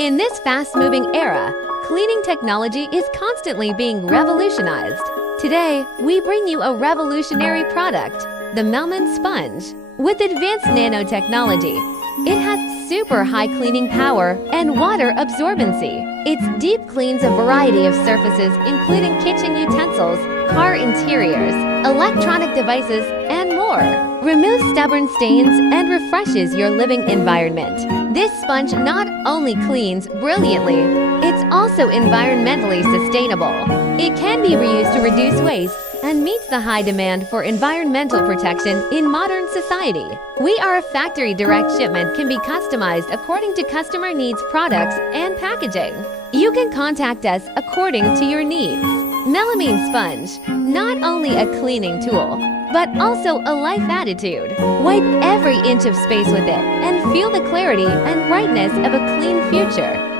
In this fast-moving era, cleaning technology is constantly being revolutionized. Today, we bring you a revolutionary product, the Melamine sponge. With advanced nanotechnology, it has super high cleaning power and water absorbency. Its deep cleans a variety of surfaces including kitchen utensils, car interiors, electronic devices, and more. Removes stubborn stains and refreshes your living environment. This sponge not only cleans brilliantly, it's also environmentally sustainable. It can be reused to reduce waste and meets the high demand for environmental protection in modern society. We are a factory direct shipment can be customized according to customer needs, products, and packaging. You can contact us according to your needs. Melamine sponge, not only a cleaning tool, but also a life attitude. Wipe every inch of space with it and feel the clarity and brightness of a clean future.